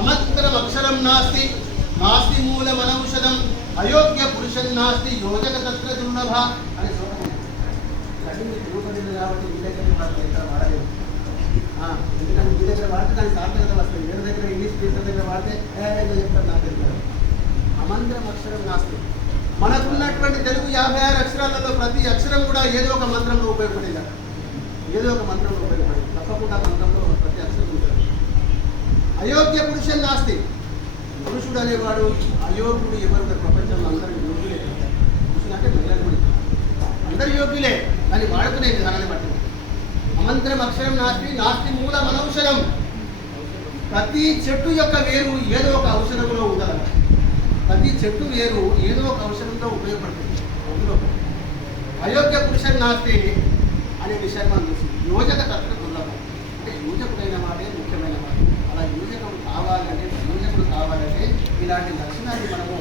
అమంతరం అక్షరం నాస్తి నాస్తి మూలమనౌషధం అయోగ్య పురుషం నాస్తి యోజక తత్ర దుర్లభ అనే శ్లోకం. తిరుపతిలో కాబట్టి మీ దగ్గర వాడలేదు. ఎందుకంటే మీ దగ్గర వాడితే దానికి సార్థకత వస్తుంది. వేరే దగ్గర ఇంగ్లీష్ టీచర్ దగ్గర వాడితే ఏదో చెప్తారు నాకు తెలియదు. అమంతరం అక్షరం నాస్తి. మనకున్నటువంటి తెలుగు 56 అక్షరాలలో ప్రతి అక్షరం కూడా ఏదో ఒక మంత్రంలో ఉపయోగపడేది. ఏదో ఒక మంత్రంలో ఉపయోగపడేది. తప్పకుండా మంత్రంలో ప్రతి అక్షరం ఉంటుంది. అయోగ్య పురుషం నాస్తి. పురుషుడు అనేవాడు అయోగ్యుడు ఎవరు ప్రపంచంలో అందరూ యోగ్యులే. పురుషుడు అంటే మహిళలు అందరు యోగ్యులే, కానీ వాడుకునే విధానాన్ని బట్టి. అమంతరం అక్షరం నాస్తి నాస్తి మూల మనౌషధం. ప్రతి చెట్టు యొక్క వేరు ఏదో ఒక ఔషధంలో ఉండాలి. ప్రతి చెట్టు వేరు ఏదో ఒక ఔషధంలో ఉపయోగపడుతుంది. అందులో అయోగ్య పురుషం నాస్తి అనే విషయాన్ని మనం చూసి యోజక తత్వ దుర్లభం. అంటే యోజకుడైన వాడే ముఖ్యమైన వాడు. అలా యోజకుడు కావాలంటే ఇలాంటి లక్షణాన్ని మనము